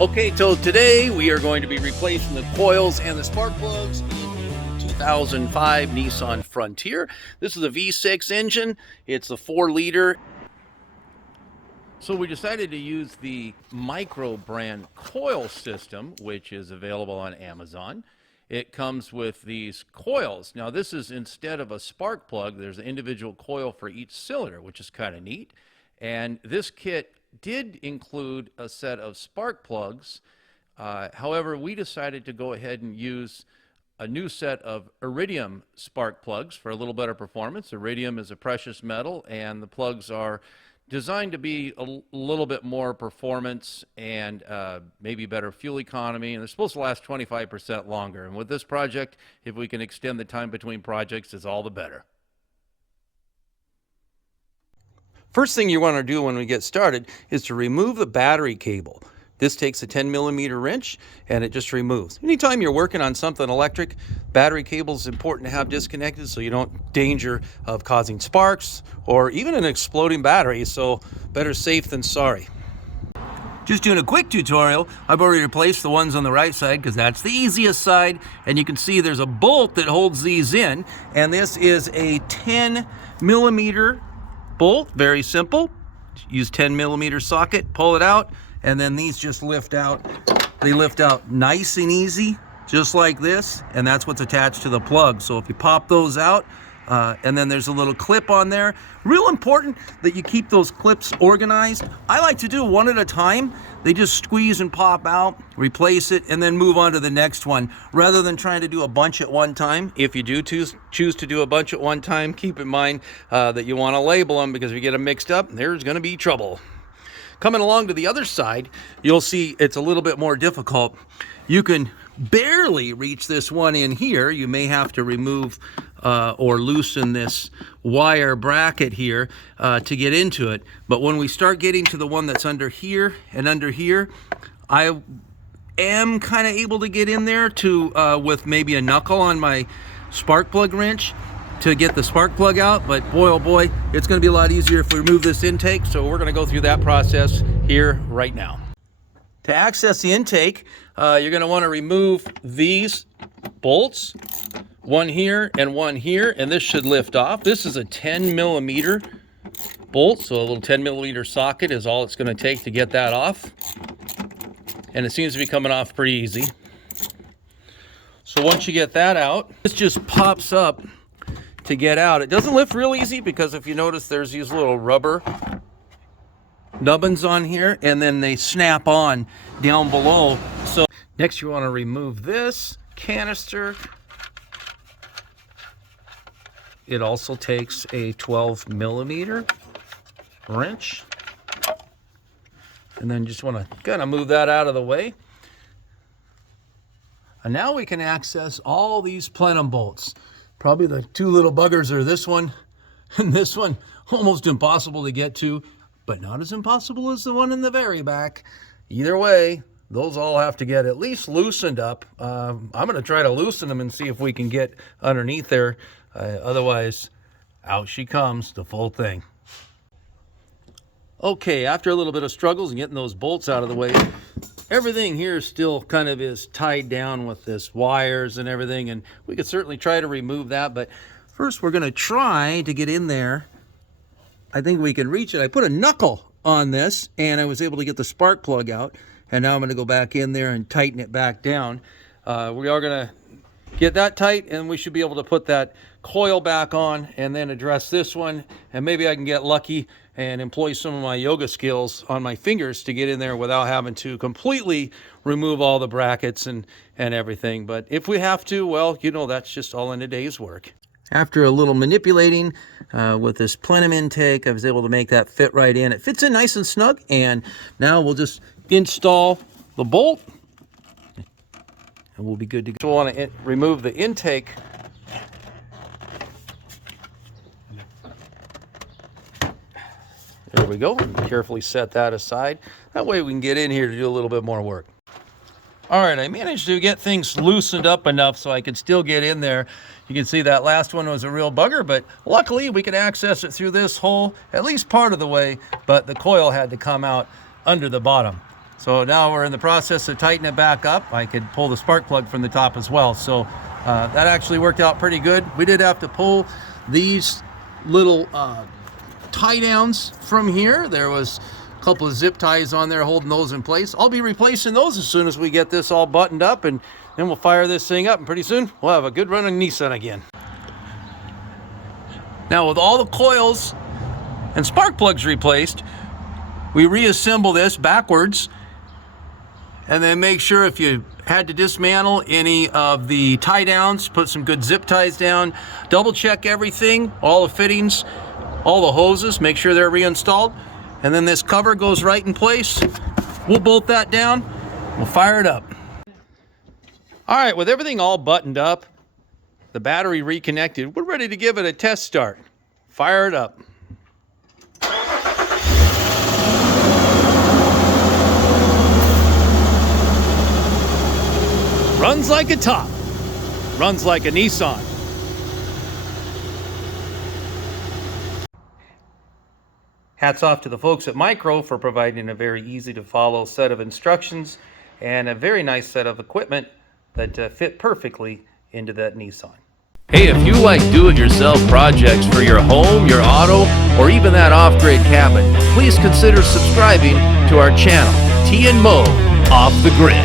Okay, so today we are going to be replacing the coils and the spark plugs in the 2005 Nissan Frontier. This is a V6 engine. It's a 4-liter. So we decided to use the Micro brand coil system, which is available on Amazon. It comes with these coils. Now this is, instead of a spark plug, there's an individual coil for each cylinder, which is kind of neat. And this kit did include a set of spark plugs. However, we decided to go ahead and use a new set of iridium spark plugs for a little better performance. Iridium is a precious metal, and the plugs are designed to be a little bit more performance and maybe better fuel economy, and they're supposed to last 25% longer. And with this project, if we can extend the time between projects, it's all the better. First thing you want to do when we get started is to remove the battery cable. This takes a 10mm wrench and it just removes. Anytime you're working on something electric, battery cable is important to have disconnected so you don't danger of causing sparks or even an exploding battery, so better safe than sorry. Just doing a quick tutorial. I've already replaced the ones on the right side because that's the easiest side, and you can see there's a bolt that holds these in, and this is a 10mm bolt. Very simple. Use 10mm socket, pull it out, and then these just lift out. They lift out nice and easy, just like this, and that's what's attached to the plug. So if you pop those out, and then there's a little clip on there. Real important that you keep those clips organized. I like to do one at a time. They just squeeze and pop out, replace it, and then move on to the next one, rather than trying to do a bunch at one time. If you do choose to do a bunch at one time, keep in mind that you want to label them, because if you get them mixed up, there's going to be trouble. Coming along to the other side, you'll see it's a little bit more difficult. You can barely reach this one in here. You may have to remove or loosen this wire bracket here to get into it. But when we start getting to the one that's under here and under here, I am kind of able to get in there to with maybe a knuckle on my spark plug wrench to get the spark plug out. But boy, oh boy, it's going to be a lot easier if we remove this intake. So we're going to go through that process here right now. To access the intake, you're going to want to remove these bolts, one here and one here, and this should lift off. This is a 10mm bolt, so a little 10mm socket is all it's going to take to get that off. And it seems to be coming off pretty easy. So once you get that out, this just pops up to get out. It doesn't lift real easy because if you notice, there's these little rubber nubbins on here, and then they snap on down below. So next you want to remove this canister. It also takes a 12mm wrench, and then just want to kind of move that out of the way. And now we can access all these plenum bolts. Probably the two little buggers are this one and this one. Almost impossible to get to, but not as impossible as the one in the very back. Either way, those all have to get at least loosened up. I'm going to try to loosen them and see if we can get underneath there. Otherwise, out she comes, the full thing. Okay, after a little bit of struggles and getting those bolts out of the way, everything here still kind of is tied down with this wires and everything, and we could certainly try to remove that, but first we're going to try to get in there. I think we can reach it. I put a knuckle on this and I was able to get the spark plug out, and now I'm going to go back in there and tighten it back down. We are going to get that tight, and we should be able to put that coil back on and then address this one, and maybe I can get lucky and employ some of my yoga skills on my fingers to get in there without having to completely remove all the brackets and everything. But if we have to, well, you know, that's just all in a day's work. After a little manipulating with this plenum intake, I was able to make that fit right in. It fits in nice and snug, and now we'll just install the bolt and we'll be good to go. So we'll want to remove the intake. There we go. Carefully set that aside. That way we can get in here to do a little bit more work. All right, I managed to get things loosened up enough so I could still get in there. You can see that last one was a real bugger, but luckily we could access it through this hole, at least part of the way, but the coil had to come out under the bottom. So now we're in the process of tightening it back up. I could pull the spark plug from the top as well. So that actually worked out pretty good. We did have to pull these little tie downs from here. There was a couple of zip ties on there holding those in place. I'll be replacing those as soon as we get this all buttoned up, and then we'll fire this thing up, and pretty soon we'll have a good running Nissan again. Now with all the coils and spark plugs replaced, we reassemble this backwards, and then make sure if you had to dismantle any of the tie downs, put some good zip ties down, double check everything, all the fittings, all the hoses, make sure they're reinstalled, and then this cover goes right in place. We'll bolt that down, we'll fire it up. All right, with everything all buttoned up, the battery reconnected, we're ready to give it a test start. Fire it up. Runs like a top, runs like a Nissan. Hats off to the folks at Micro for providing a very easy to follow set of instructions and a very nice set of equipment that fit perfectly into that Nissan. Hey, if you like do-it-yourself projects for your home, your auto, or even that off-grid cabin, please consider subscribing to our channel, T & Mo Off the Grid.